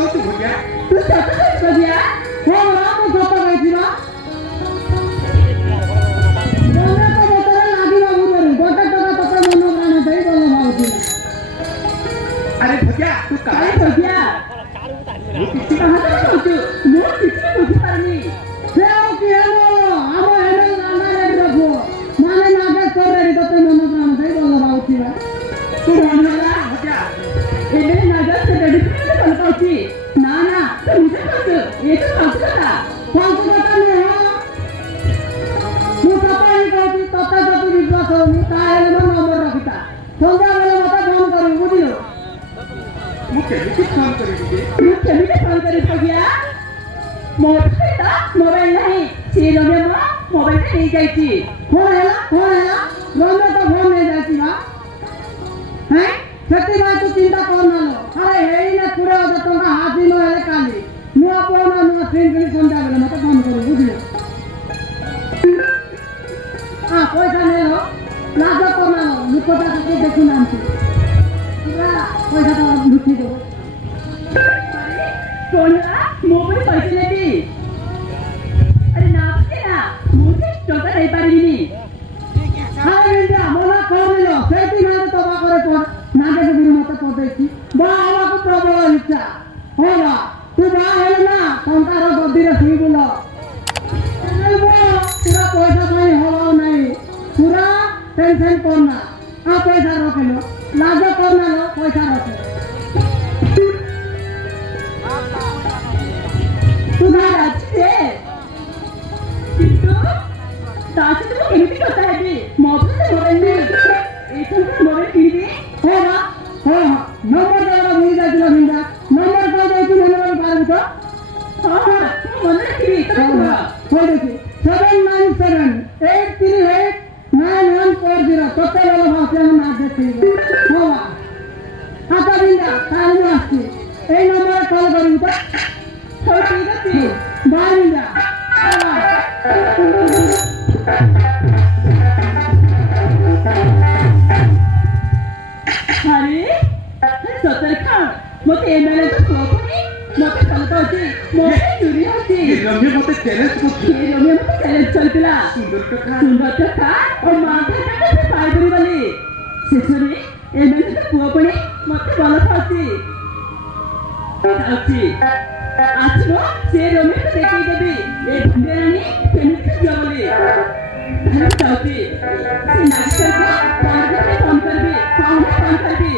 कहतु भगिया तू सत कहू भगिया हो ना तू सत कहछि ना बोले तो बोतरे लागिबा मुरे गोटे टका तते मन प्राण देई बोल भाउती अरे भगिया तू काय भगिया मु किछि कहा कहतु मु किछि बुझि पारनी से ओ कि हेलो हम हेलो नाना रे रखो माने नागे करे तते मन प्राण देई बोल भाउती तू बनला भगिया एने नागे से रेडी कर कहछि ना ना तू मुझे कहतु ये तो हसला कौन कहता ने हो मु सपाई कहछि तते जति विश्वास होनी ताहेले मन नंबर रखिता संध्या बेले मते फोन करू बुझिलो मु केमिति फोन करी दिए मु केमिति फोन करी भगिया मोर सहित मोबाइल नहीं से रमे मोबाइल नहीं जाईची फोन है रमे तो फोन नहीं जाईची बा हैं सत्य बात तू चिंता करना लो अरे हेई ना 20,000 टका हाथी नो हेले काली मु अपन नो फ्रेंड के संध्या बेले मते फोन करू बुझिलो हां पैसा ले लो लाज करना लो निकोटा के देखि नामती पूरा पैसा तो लुटी दो सोनिया मोबाइल पैसे लेबी अरे ना मुझे टका नहीं पारिनी हाय इंडिया मोला कौन लो सेती ना तो बा करे तो नागे के बिनु मत पदेची बा आवा को प्रबल इच्छा होला तू बा हेल ना संकार गद्दी रे सुई बोलो चल बो पूरा पैसा नहीं होला नहीं पूरा टेंशन करना आ पैसा रख लो लाज करना लो पैसा रख तू ना अच्छे किंतु तासे तो केमिति करता है बे मोबाइल में एक तो मोबाइल किनी हो ना हो नंबर देला मिल जाइला मिंदा नंबर को देती नंबर बार तो हां मन रखी हो देखी 79783891140 तोते वाला भाषा में ना देखी हो आता मिंदा टाइम आसी ए नंबर कॉल करू तो हो ठीक है बाय मिंदा अरे सतर खान मते एमएलए तो कोनी मते चलता होती मोटे चोरी होती रम्य मते चैलेंज को रम्य मते चैलेंज चलतिला सुंदर का और माथे का से पाइबरी वाली सेसरी एमएलए तो कोनी मते बोला थाती आछो से रम्य तो देखि देबी ए ढेरानी केमिति जबली हम चाहती से नाचर को फोन करबी फोन करबी